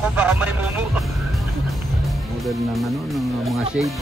ko, baka may mumu. Model ng ano, ng mga shades.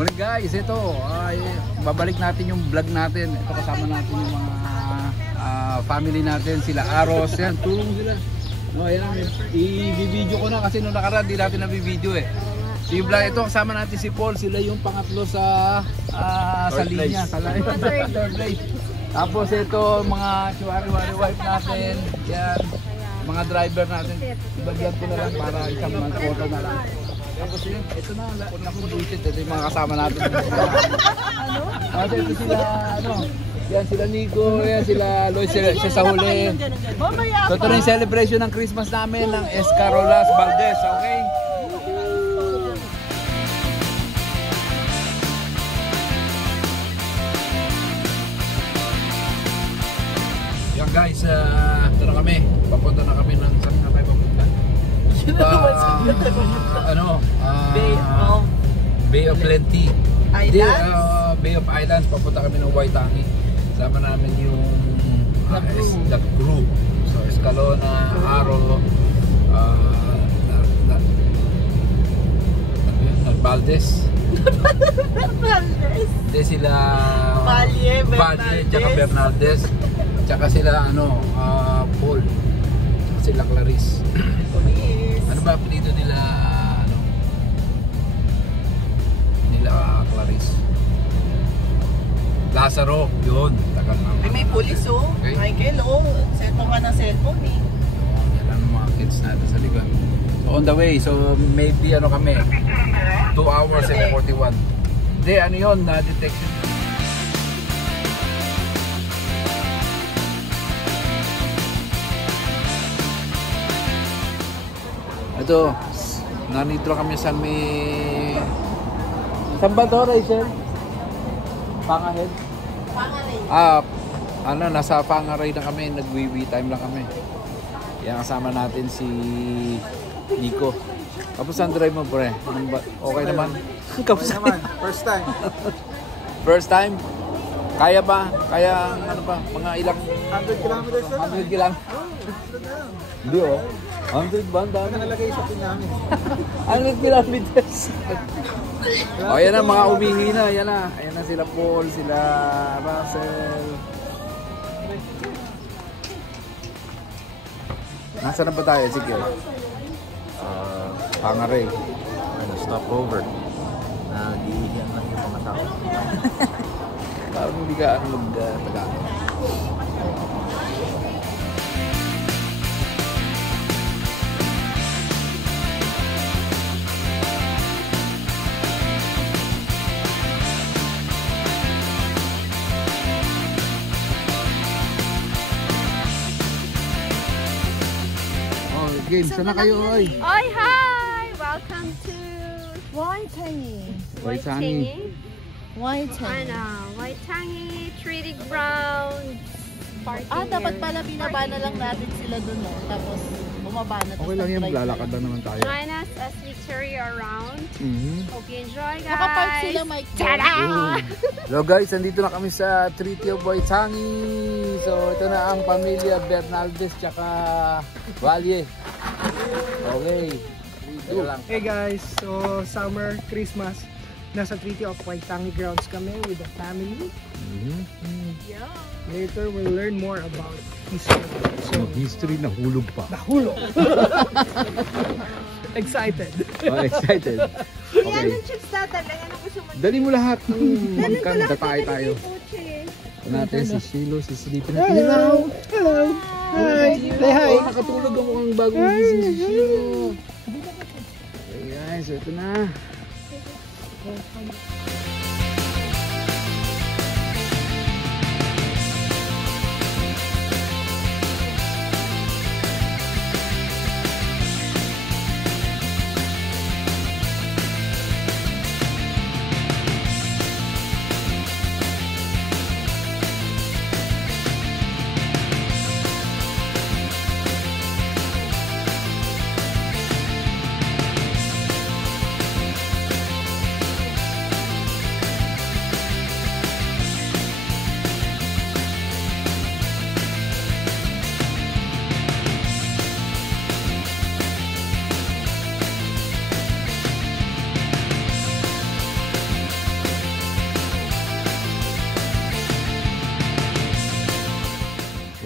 Morning guys, ito babalik natin yung vlog natin. Ito kasama natin yung mga family natin, sila Aros. Yan, tulong sila. No, ayan, i-video ko na kasi nung nakaraan di natin na-video eh. Yung vlog, ito kasama natin si Paul, sila yung pangatlo sa linya, sa third place. Tapos ito mga chiwari-wari wife natin, yan, mga driver natin. Iba-vlog ko na lang para isang photo na lang. Tapos yun, ito na, nakubuisit. Ito yung mga kasama natin. Ano? Kasi ito sila, ano, yan sila Nico, yan sila Lloyd, siya sa huli. So ito na yung celebration ng Christmas namin ng Escarolas Valdez, okay? Yan guys, ito na kami. Papunta na kami ng saan na kayo papunta? Bay of Plenty Islands. Bay of Islands, papunta kami ng Waitangi. Sama namin yung the crew. So Escalona, Aro, Valdez. Hindi sila Valle, tsaka Bernaldez. Tsaka sila Paul. Sila Clarice. Ano ba apelido nila? Nila Clarice. Lazaro, yun. Tagal na. Ay, may pulis oh. Okay. Michael oh. Cellphone ka ng cellphone eh. Yan ang mga kids natin sa likod. So on the way, so maybe kami 2 hours and 41. Hindi, yun, na-detection. Ito, nandito lang kami sa may... Saan ba ito, Rachel? Pangahead? Pangaray. Nasa Pangaray na kami, nag-wee time lang kami. Yan, kasama natin si Nico. Kapos ang drive mo, pre? Okay naman? Kapos naman, first time. First time? Kaya ba? Kaya, mga ilang... 100 kilometers na. 100 kilometers? Hindi oh. 100 ba? Ang dami. Nakalagay sa pin namin. 100 kilometers. O, yan na, mga umihi na. Yan na. Ayan na sila Paul, sila Russell. Nasaan na ba tayo? Sige. Pangaray. Stop over. Nagiihiyan lang yung mga tao. Parang hindi ka mag-Tagalog. Game, sana kayo, oy. Oy, hi! Welcome to Waitangi. Waitangi. Waitangi Treaty Ground. Dapat pala binaba na lang natin sila dun, no? Tapos bumaba na. Okay lang yan, maglalakad lang naman tayo. Join us as we tour around. Hope you enjoy, guys. Nakapark sila, Mike. Tada! Hello guys, nandito na kami sa Treaty of Waitangi. So ito na ang pamilya Bernaldez tsaka Valle. Okay. Hey guys, so summer, Christmas, nasa Treaty of Waitangi grounds kami with the family. Yeah. Later we'll learn more about history. So history nahulog pa. Nahulog. Excited. Excited. Okay. Yan ang chips natin. Ayan ang gusto mo. Dali mo lahat. Magkanda tayo. natin si Shilo, si Sleepy na Hello! Hello! Hi! Say hi! Oh, nakatulog ang mukhang bagong gising si Shilo. Okay guys, ito na.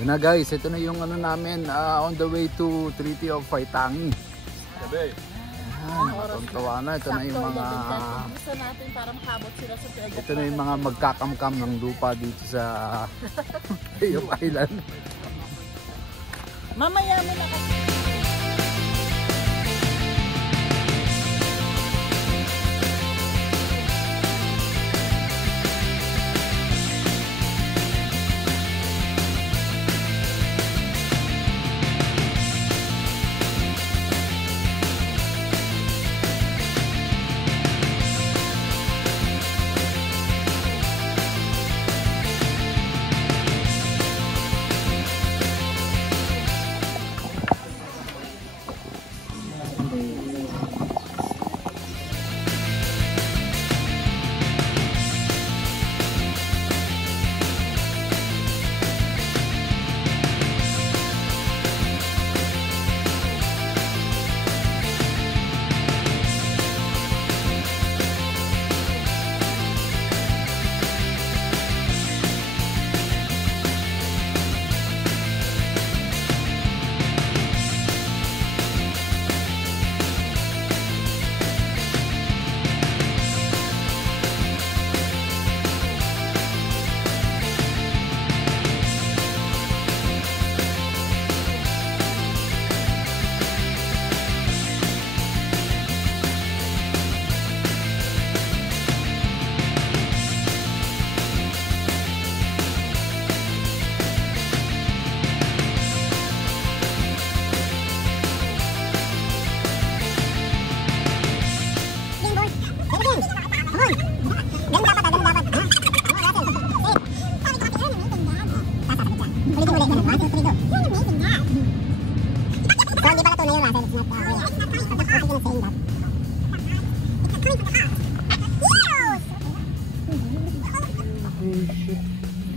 Yun na guys, ito na yung ano namin on the way to Treaty of Waitangi. Gabi. Tawa na, ito na yung mga Gusto natin para makabot sila sa Pedro. ito na yung mga magkakamkam ng lupa dito sa Bay of Island. Mamaya mo na kasi.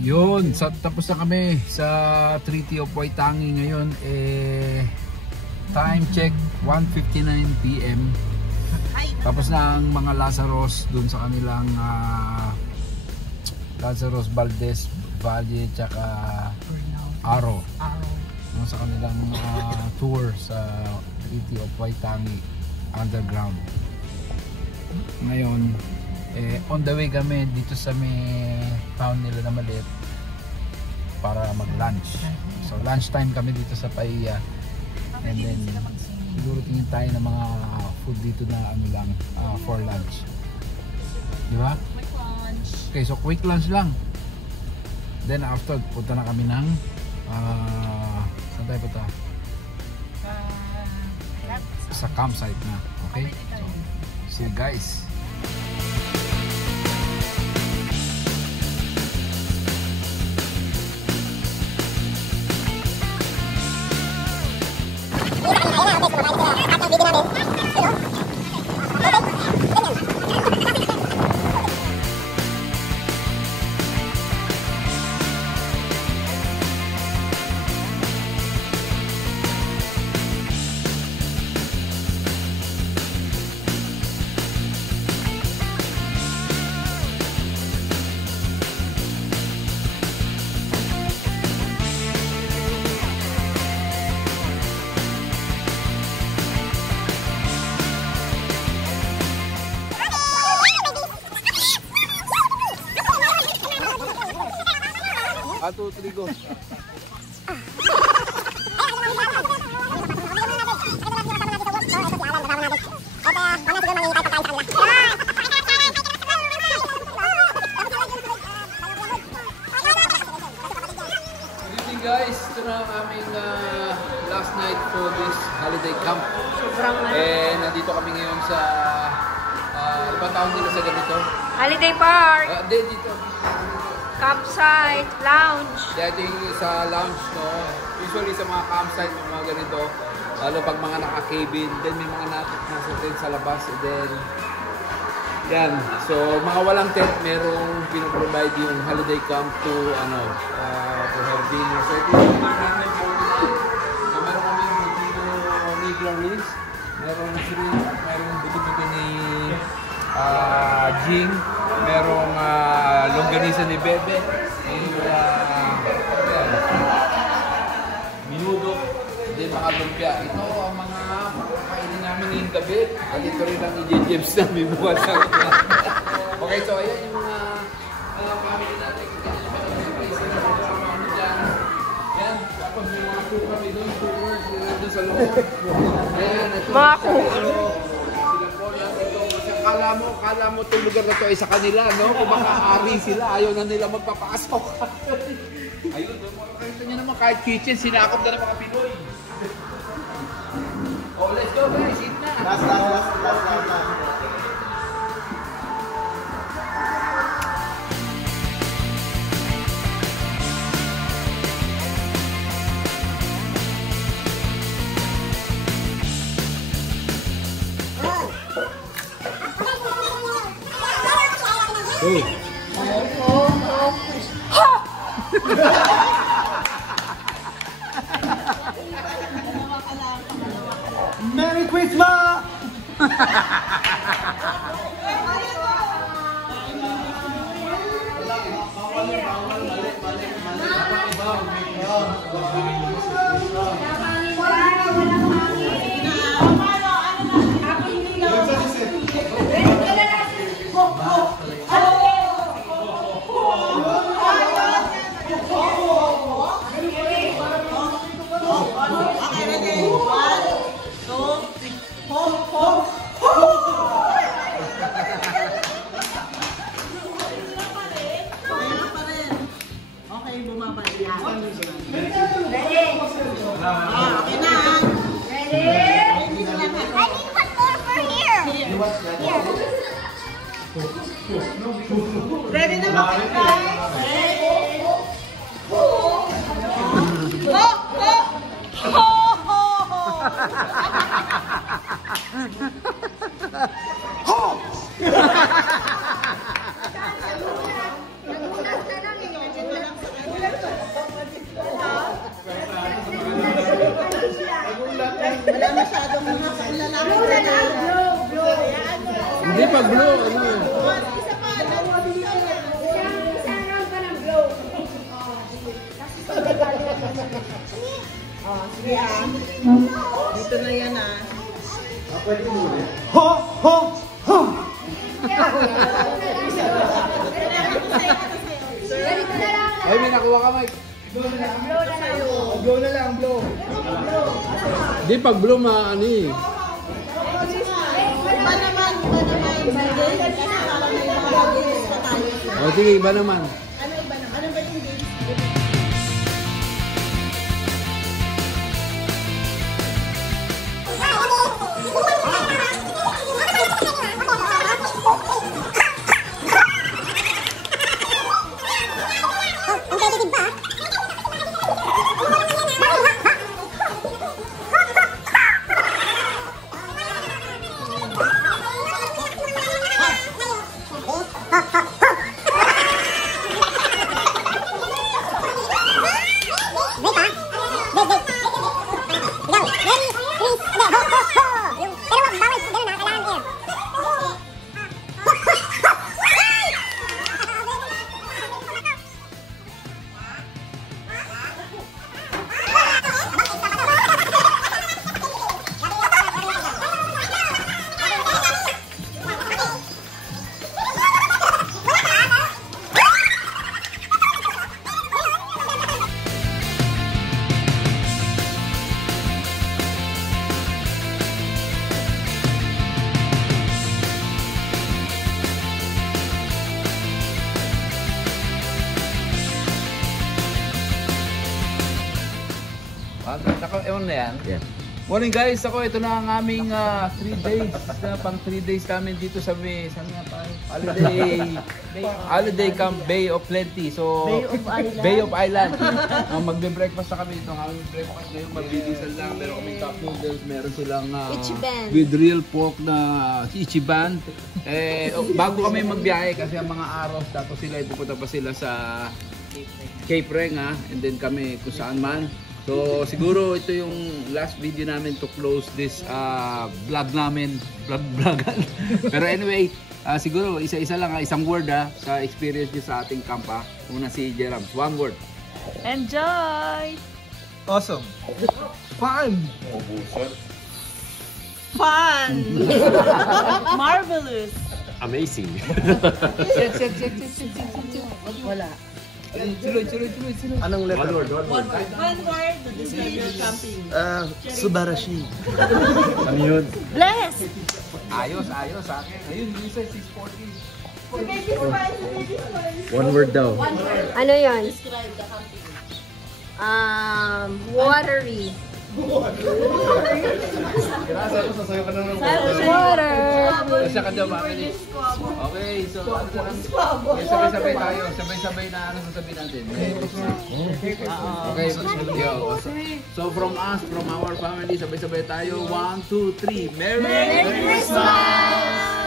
Yun, tapos na kami sa Treaty of Waitangi ngayon. Time check 1:59 PM. Tapos na ang mga Lazarus dun sa kanilang Lazarus Valdez Valle tsaka Aro. Sa kanilang tour sa Treaty of Waitangi underground. Ngayon on the way kami dito sa may town nila na maliit para mag-lunch. So lunch time kami dito sa Paia. And then siguro tingin tayo ng mga food dito na ano lang for lunch. Di ba? Quick lunch. Okay, so quick lunch lang. Then after punta na kami ng saan tayo punta? Sa campsite na. Okay? So, see you guys. 1, 2, 3, go. Guys, ito na ang aming last night for this holiday camp. Nandito kami ngayon sa ibang tawag nila sa ganito. Holiday Park, Dito. campsite, lounge. Dito sa lounge, no? Usually sa mga campsite, mga ganito. Lalo pag mga naka-cabin, then may mga nasa tent sa labas, and then yan. So, mga walang tent, merong pinaprovide yung holiday camp to, to have dinner. So, ito yung mga namin for tonight. So, meron kami yung negro rings, merong shrimp, merong buto-buto ni Jing, merong longganisa ni Bebe, minudo, then mga lumpia. Ito ang mga kainin namin ngayong gabi. At ito rin ang i-jibs namin bukas. Okay, so ayan yung mga family natin. Yan, tapos may mga cook kami doon, cookers, doon sa loob. Ayan, ito. Mga cook. Sila po, yan, ito. Kala mo itong lugar na ito ay sa kanila, no? Kung makaari sila, ayaw na nila magpapasok. Ayun, makikita nyo naman kahit kitchen, sinakop na ng mga Pinoy. Oh, let's go guys, eat na! Last. Merry Christmas! Ready na wala masyadong mga lalaki. Hindi pag blow, ano? Sige dito na yan Ho! Ho! Ho! Ay, may nakuha ka, Mike. Blow na lang, blow. Hindi, pag blow, ano eh. Iba naman. Kasi parang may mga games pa tayo. O, sige, iba naman. Ano iba naman? Ano ba yung games? on na yan. Yeah. Morning guys, ito na ang aming 3 days, pang 3 days namin dito sa may, saan nga tayo? Holiday Camp Bay of Plenty. So, Bay of Island. Magbe-breakfast na kami ito. Ang aming breakfast ngayon, magbibisal lang. Meron kaming cup noodles, meron silang Ichiban. with real pork na ichiban. Bago kami magbiyahe kasi ang mga araw, tapos sila, pupunta pa sila sa Cape Reng and then kami kung saan man. So siguro ito yung last video namin to close this vlog namin, vlogan. Pero anyway, siguro isa-isa lang, isang word sa experience niyo sa ating camp. Una si Jeram, one word. Enjoy! Awesome. Fun. Fun! Marvelous! Amazing. Check. Wala. Tuloy. Anong letter? One word to describe your camping. Subarashi. Ano yun? Bless! Ayos sa akin. Ayun, Lisa, 640. One word daw. Ano yun? Describe the camping. Watery. Water! Kasi ka daw, bakit? Okay, so sabay-sabay tayo. Sabay-sabay na ano sasabihin natin. Okay, so from us, from our family, sabay-sabay tayo. 1, 2, 3. Merry Christmas!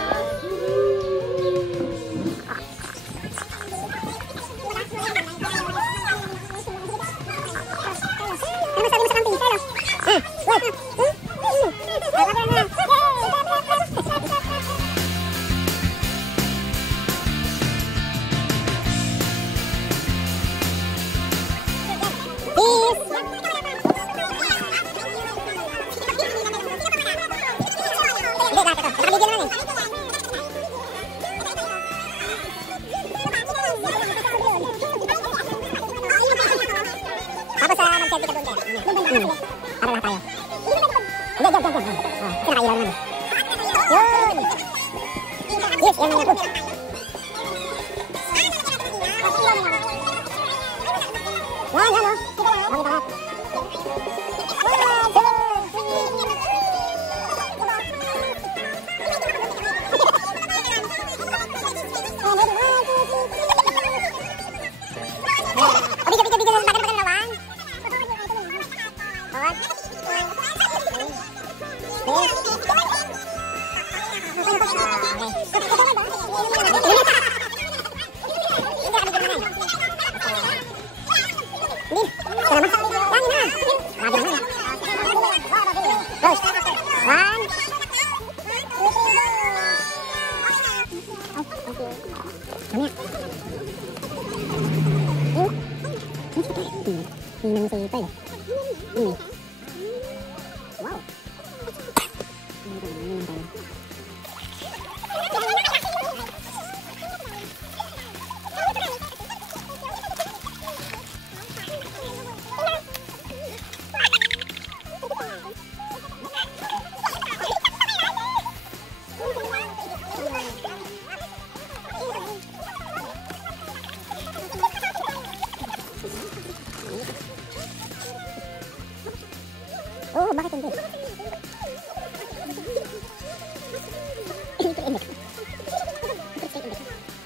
Oo, bakit hindi?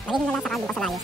Lagyan nyo na lang sa kaldo pa sa layos.